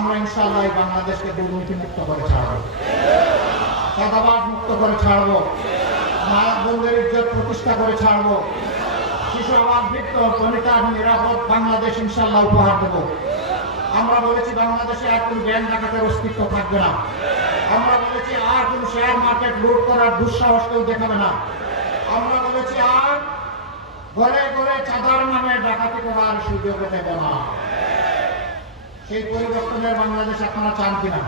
আমরা ইনশাআল্লাহ এই বাংলাদেশকে দুর্নীতি মুক্ত করে ছাড়বো, চাঁদাবাজ মুক্ত করে ছাড়বো, মা বোনদের ইজ্জত প্রতিষ্ঠা করে ছাড়বো, শিশু আবাস বৃত্ত বনিতা নিরাপদ বাংলাদেশ ইনশাআল্লাহ উপহার দেব। আমরা বলেছি বাংলাদেশে আর কোন ব্যাংক ডাকাতের অস্তিত্ব থাকবে না। আমরা বলেছি আর কোন শেয়ার মার্কেট লুট করার দুঃসাহস কেউ দেখাবে না। আমরা বলেছি আর ঘরে ঘরে চাঁদার নামে ডাকাতি করার সুযোগ দেব না। সেই পরিবর্তনের বাংলাদেশ আপনারা চান কিনা?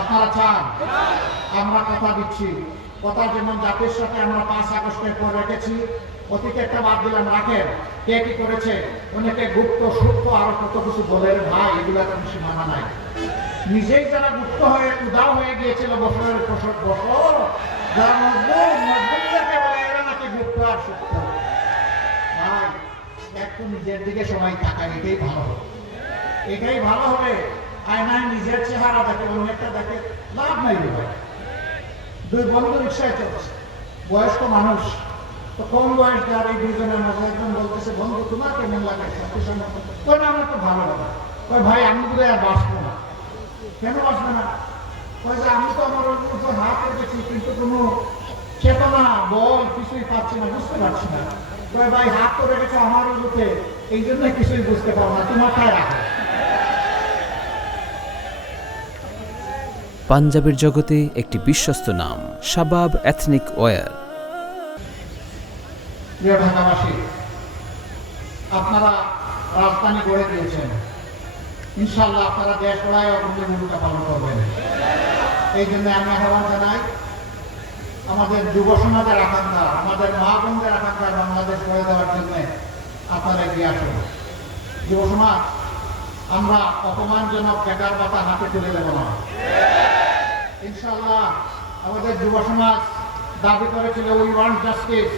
আপনারা চান? আমরা কথা দিচ্ছি, কথা যেমন জাতির সাথে আমরা 5 আগস্টের পর রেখেছি, অতীতে একটা বাদ দিলাম, রাখেন কে কি করেছে, অনেকে গুপ্ত সূক্ষ্ম আরো কত কিছু বলে, ভাই এগুলো কোনো সীমানা নাই। নিজেই যারা গুপ্ত হয়ে উদাও হয়ে গিয়েছিল বছরের বছর, যারা মজবুতকে বলে এরা নাকি গুপ্ত আর সূক্ষ্ম। ভাই একটু নিজের দিকে সবাই তাকায়, এটাই ভালো হবে, এটাই ভালো হবে। আয়নায় নিজের চেহারা দেখে, অনেকটা দেখে লাভ নাই রে ভাই। দুই বন্ধু রিক্সায় চলছে, বয়স্ক মানুষ, তো কম বয়স যার এই দুইজনের মধ্যে একজন বলতেছে, বন্ধু তোমার কেমন লাগে? আমার তো ভালো লাগে। ওই ভাই আমি তো আর বাঁচবো না। কেন বাঁচবে না? ওই যে আমি তো আমার উপর হাত রেখেছি, কিন্তু কোনো চেতনা বল কিছুই পাচ্ছি না, বুঝতে পারছি না। ওই ভাই হাত তো রেখেছে আমার উপরে, এই জন্য কিছুই বুঝতে পারো না, তোমার খায় রাখো। পাঞ্জাবের জগতে একটি বিশ্বস্ত নাম, শাবাব এথনিক ওয়্যার। প্রিয় ঢাকাবাসী, আপনারা রাজধানী গড়ে দিয়েছেন, ইনশাআল্লাহ আপনারা দেশ গড়ায় অগ্রণী ভূমিকা পালন করবেন। এই জন্য আমি আহ্বান জানাই, আমাদের যুব সমাজের আকাঙ্ক্ষা, আমাদের মা বোনদের আকাঙ্ক্ষা বাংলাদেশ গড়ে দেওয়ার জন্য আপনারা এগিয়ে আসুন। যুব সমাজ, আমরা অপমানজনক বেকার ভাতা হাতে তুলে দেব না। ইনশাআল্লাহ আমাদের যুব সমাজ দাবি করেছিল উই ওয়ান্ট জাস্টিস।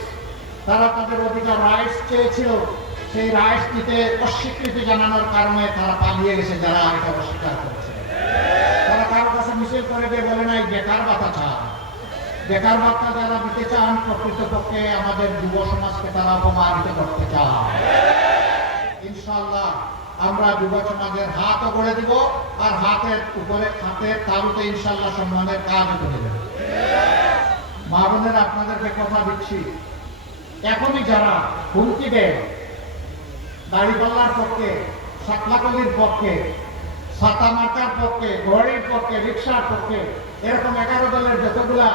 তারা তাদের অধিকার রাইটস চেয়েছিল, সেই রাইটস দিতে অস্বীকৃতি জানানোর কারণে তারা পালিয়ে গেছে। যারা এটা অস্বীকার করেছে, তারা কারো কাছে মিছিল করে দিয়ে বলে নাই বেকার ভাতা চান। বেকার ভাতা যারা দিতে চান, প্রকৃতপক্ষে আমাদের যুব সমাজকে তারা অপমানিত করতে চান। ইনশাআল্লাহ আমরা যুব সমাজের হাতও গড়ে দিব, আর হাতের উপরে হাতের তালুতে ইনশাআল্লাহ সম্মানের কাজ করে দেব। মা বোনেরা, আপনাদেরকে কথা দিচ্ছি, এখনই যারা হুমকি দেন দাড়িপাল্লার পক্ষে, সাতলাকলির পক্ষে, ছাতা মার্কার পক্ষে, ঘড়ির পক্ষে, রিক্সার পক্ষে, এরকম 11 দলের যতগুলা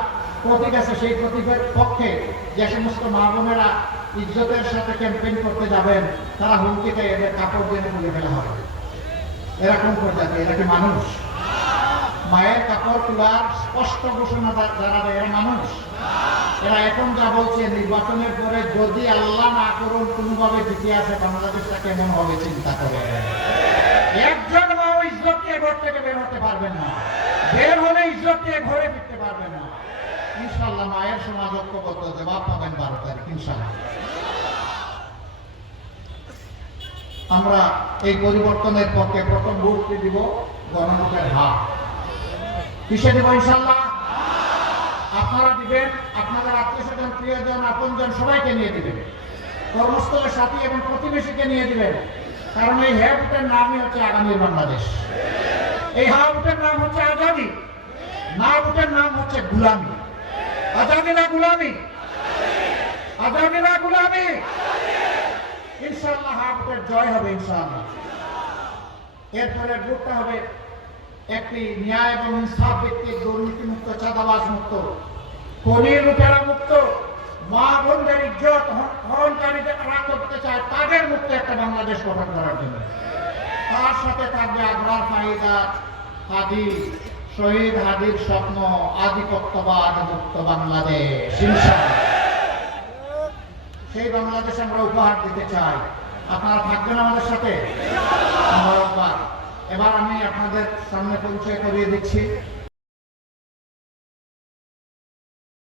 প্রতীক আছে, সেই প্রতীকের পক্ষে যে সমস্ত মা বোনেরা ইজ্জতের সাথে ক্যাম্পেইন করতে যাবেন, তারা হুমকিতে এদের কাপড় দিয়ে তুলে ফেলা হবে। এরকম প্রজাতি, এরা কি মানুষ? মায়ের কাপড় তোলার স্পষ্ট ঘোষণা যারা দেয়, এরা মানুষ? এরা এখন যা বলছে, নির্বাচনের পরে যদি আল্লাহ না করুন কোনোভাবে জিতে আসে বাংলাদেশটা কেমন হবে চিন্তা করে। একজন মাও ইজ্জত নিয়ে ঘর থেকে বের হতে পারবেন না, বের হলে ইজ্জত নিয়ে ঘরে ফিরতে পারবেন না। ইনশাআল্লাহ মায়ের সমাজ ঐক্যবদ্ধ জবাব পাবেন 12 তারিখ ইনশাআল্লাহ। আমরা এই পরিবর্তনের পক্ষে প্রথম ভোটটি দিব গণভোটের হাত। কিসে দিব? ইনশাআল্লাহ আপনারা দিবেন, আপনাদের আত্মীয়স্বজন, প্রিয়জন, আপনজন সবাইকে নিয়ে দিবেন, কর্মস্থলের সাথী এবং প্রতিবেশীকে নিয়ে দিবেন। কারণ এই হ্যাঁ ভোটের নামই হচ্ছে আগামীর বাংলাদেশ। এই হ্যাঁ ভোটের নাম হচ্ছে আজাদি, না ভোটের নাম হচ্ছে গুলামি। আজাদি না গুলামি? আজাদি না গুলামি? ইনশাআল্লাহ হ্যাঁ ভোটের জয় হবে ইনশাআল্লাহ। এরপরে ভোটটা হবে একটি ন্যায় এবং ইনসাফ ভিত্তিক, দুর্নীতি মুক্ত, চাঁদাবাজ মুক্ত, খনি লুটেরা মুক্ত, মা বোনদের ইজ্জত হরণকারীদের কারা করতে চায় তাদের মুক্ত একটা বাংলাদেশ গঠন করার জন্য। তার সাথে থাকবে আগ্রার ফাহিদা হাদি, শহীদ হাদির স্বপ্ন, আধিপত্যবাদ মুক্ত বাংলাদেশ ইনশাআল্লাহ। সেই বাংলাদেশ আমরা উপহার দিতে চাই। আপনারা থাকবেন আমাদের সাথে? এবার আমি আপনাদের সামনে পরিচয় করিয়ে দিচ্ছি।